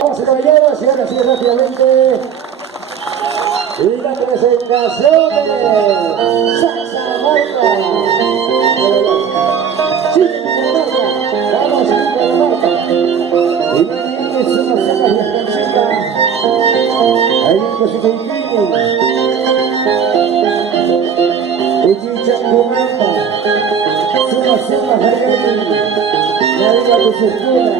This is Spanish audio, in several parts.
Vamos a caballeros, llegar así rápidamente. Y la presentación de Saxamarca. Sí, vamos a Saxamarca. Y viene su marcada y estancita. Ahí en su pequeño. Uchicha Kumamba. Suma Jayari. La vida de su escuela.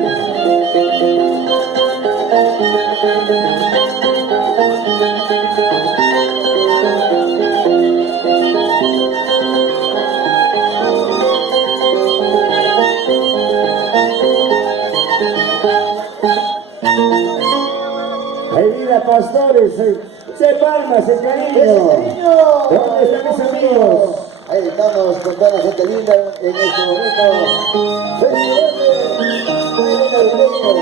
Ahí vida pastores, se palmas, el cariño. ¿Dónde están mis amigos? Ahí estamos con toda la gente linda en este momento. Felicidades, navideño.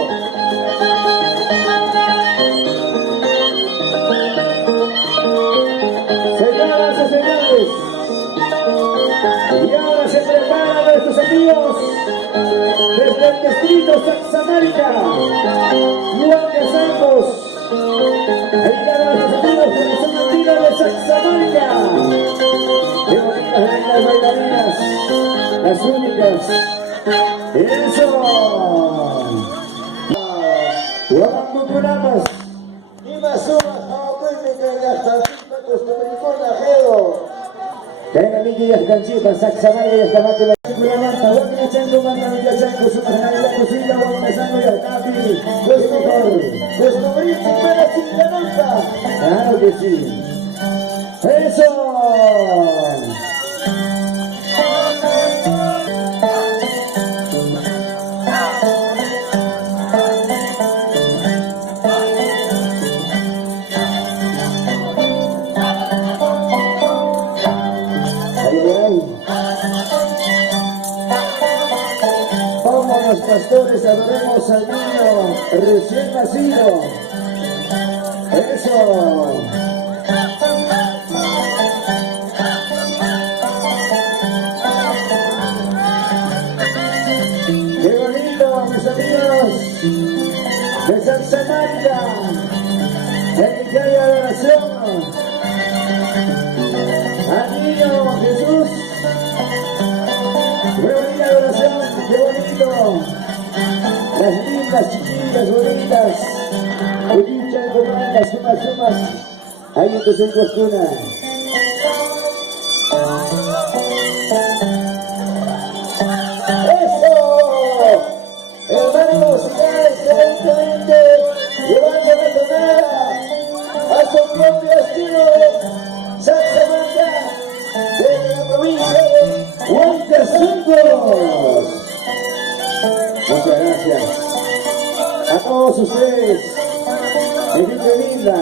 Señoras y señores, y ahora se preparan nuestros amigos desde el distrito Saxamarca, Juan de Santos. Ahí quedan nuestros amigos que son nativos de Saxamarca. Qué bonitas las bailarinas, las únicas. Eso. Guapacuculamas. Y más una, que hasta con ajero. Venga, Miki y Ascanchipa, Saxamarca y Ascamate, la película Manta, Guamina Chanco, Manta, Chanco, su personalidad cosilla, Guamina Chanco y Alcapi, nuestro mejor. Nuestro príncipe era Chinganota. Claro que sí. ¡Eso! Vámonos, pastores, adoremos al niño recién nacido. Eso. Qué bonito, mis amigos de Saxamarca, en mi calle de adoración. Al niño Jesús. Qué bonita adoración, qué bonito. Las lindas chiquitas, bonitas. Uchicha, comandas, sumas. Ahí empezó en costura. ¡Eso! Hermanos, ya excelentemente llevando la tonada a su propio estilo de Saxamarca de la provincia de ¡Huancasuntos! Muchas gracias a todos ustedes, mi gente linda.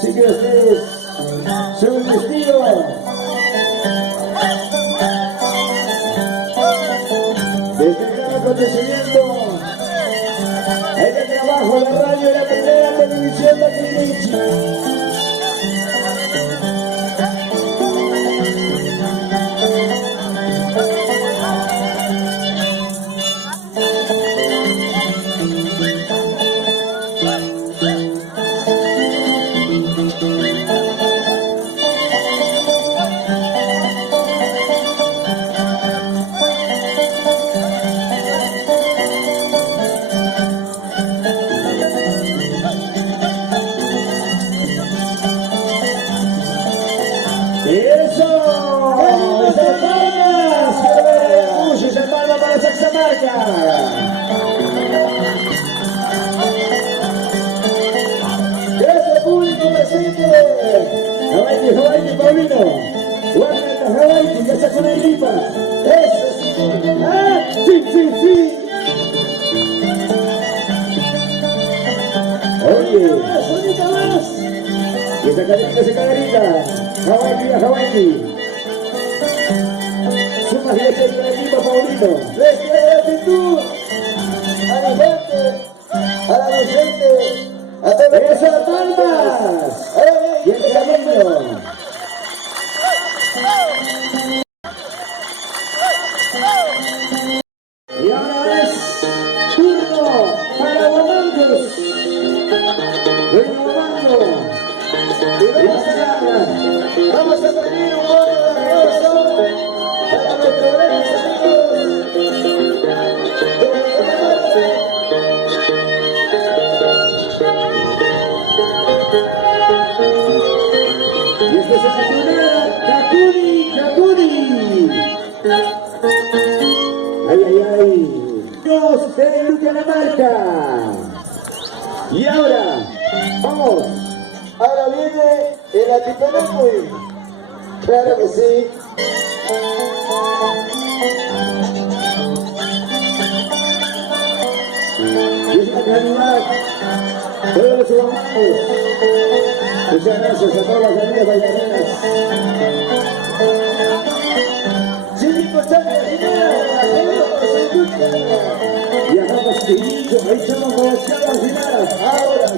Sí que ustedes son un destino. De este gran acontecimiento, el trabajo, la radio y la primera televisión de Quilichi. Hawaii, Hawaii, Paulino. Guarda Hawaii, ya sacó una gripa. Eso sí. Ah, sí, sí, sí. Oye, sonita más. Y esa caderita. Hawaii, Hawaii. Sumas 10 de la gripa, Paulino. Les quiero la actitud a la gente, a la docente, a todos los ¡Esas palmas! Y el cariño. Y ahora es turno para Guamangos. El Guamango. Y la Sagrada. vamos a pedir un voto de aplauso para nuestros grandes amigos de Y esto se titula Kakuni, Kakuni. Ay, ay, ay. Dios de Bucaramanga. Y ahora, vamos. Ahora viene el Atipenacuy. Claro que sí. Y es una calidad. Todos los guamangos. Muchas gracias a todas las amigas bailarinas. Chico Chávez, Y hagamos seguido, ahí echamos comercial al final. ahora sí.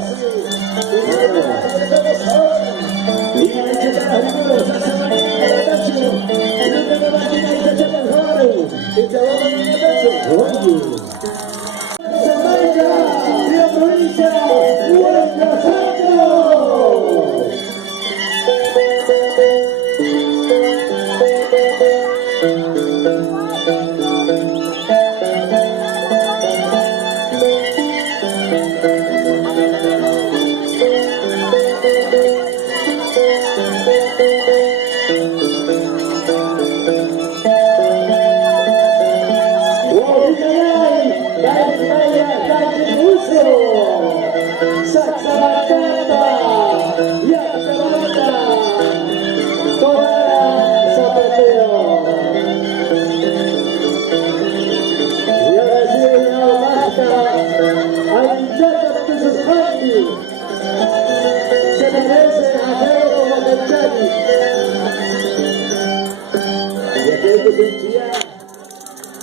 Y ahí checar las números, hace mañana la Nacho. Y no tengo máquina y se checa el jaro. Y chavamos en el pecho. Oye. Jamaica y la provincia Huanca Santos.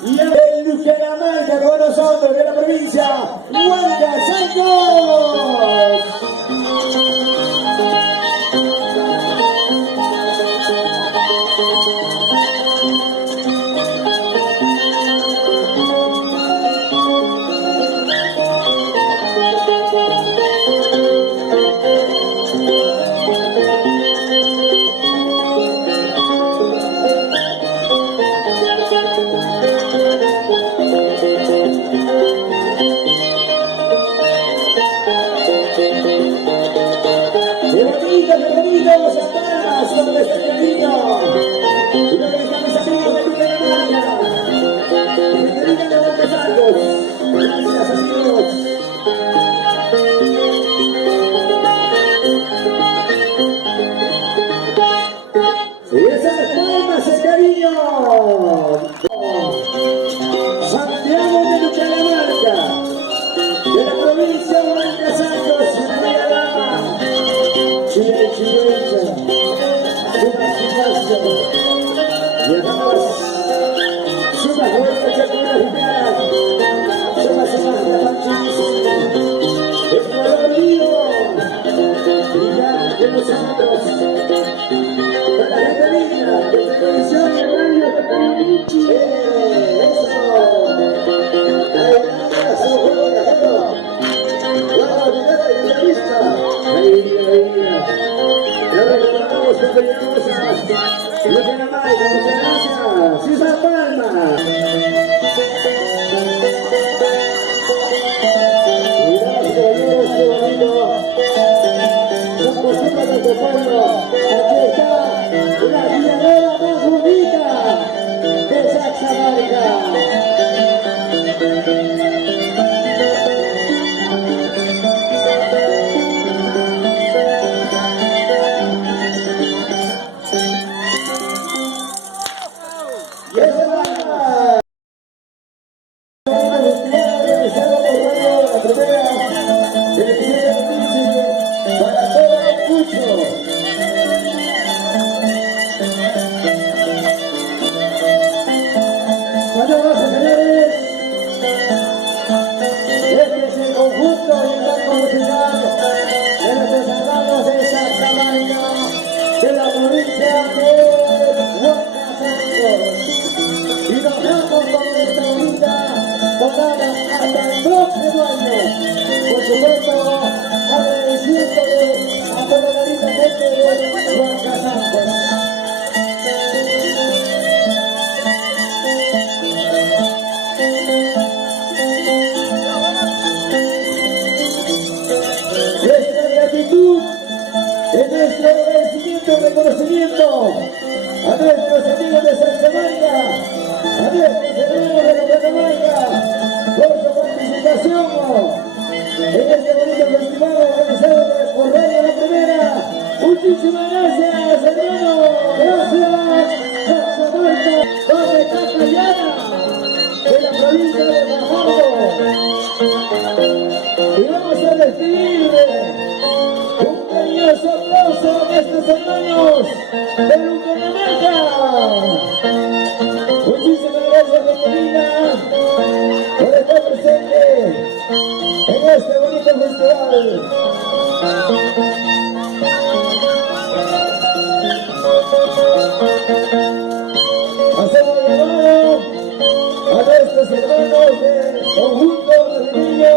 Y el Bucaramanga con nosotros de la provincia Huanca Santos. Bienvenidos a Palmas, donde está el cariño. Y lo que están mis amigos de Bucaramanga. Bienvenidos a Huanca Santos. Gracias, amigos. Y esas palmas, el cariño. Santiago de Bucaramanga, de la provincia de Huanca Santos, Bucaramanga. Chile, Chilencha, una gimnasia, viajamos, suma fuerza, chacura, gimnara, suma, panchísimo, el colorido, brillar de nosotros, para la gente linda, de televisión y radio, de Panichi. Eso. Su juego de ejemplo. La unidad de la vista. Ahí. Ya recordamos que llegamos a Bucaramanga, muchas gracias. César Palma. Mirad, caballeros, qué bonito. La postura de nuestro pueblo. Aquí está la villanera más bonita de Saxamarca. reconocimiento a nuestros amigos de Santa Marta, a nuestros hermanos de la Catamarca, por su participación en este bonito festival organizado por Radio La Primera. Muchísimas gracias, hermano. Gracias, Santa Marta, donde está Cayana, de la provincia de Fajardo. Y vamos a despedir un cariñoso aplauso a nuestros hermanos de Bucaramanga. Muchísimas gracias, Angelina, por estar presente en este bonito festival. Hacemos llamado a nuestros hermanos del conjunto navideño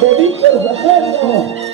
de Víctor Fajardo.